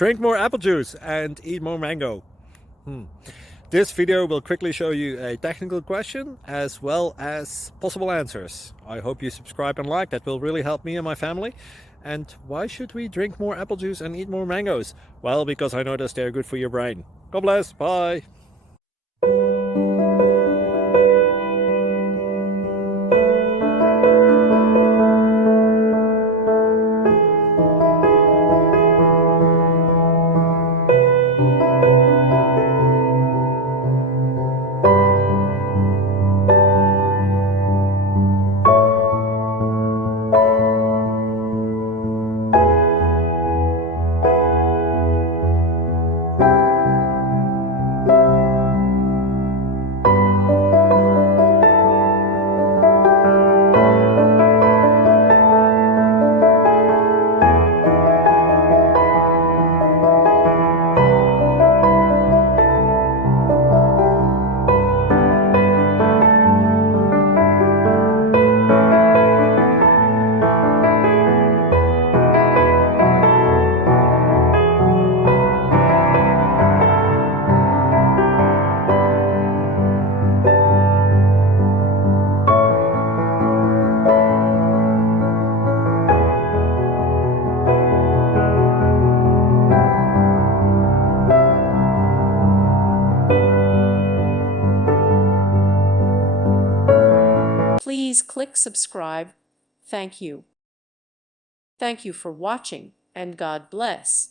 Drink more apple juice and eat more mango. This video will quickly show you a technical question as well as possible answers. I hope you subscribe and like, that will really help me and my family. And why should we drink more apple juice and eat more mangoes? Well, because I noticed they're good for your brain. God bless, bye! Please click subscribe. Thank you. Thank you for watching, and God bless.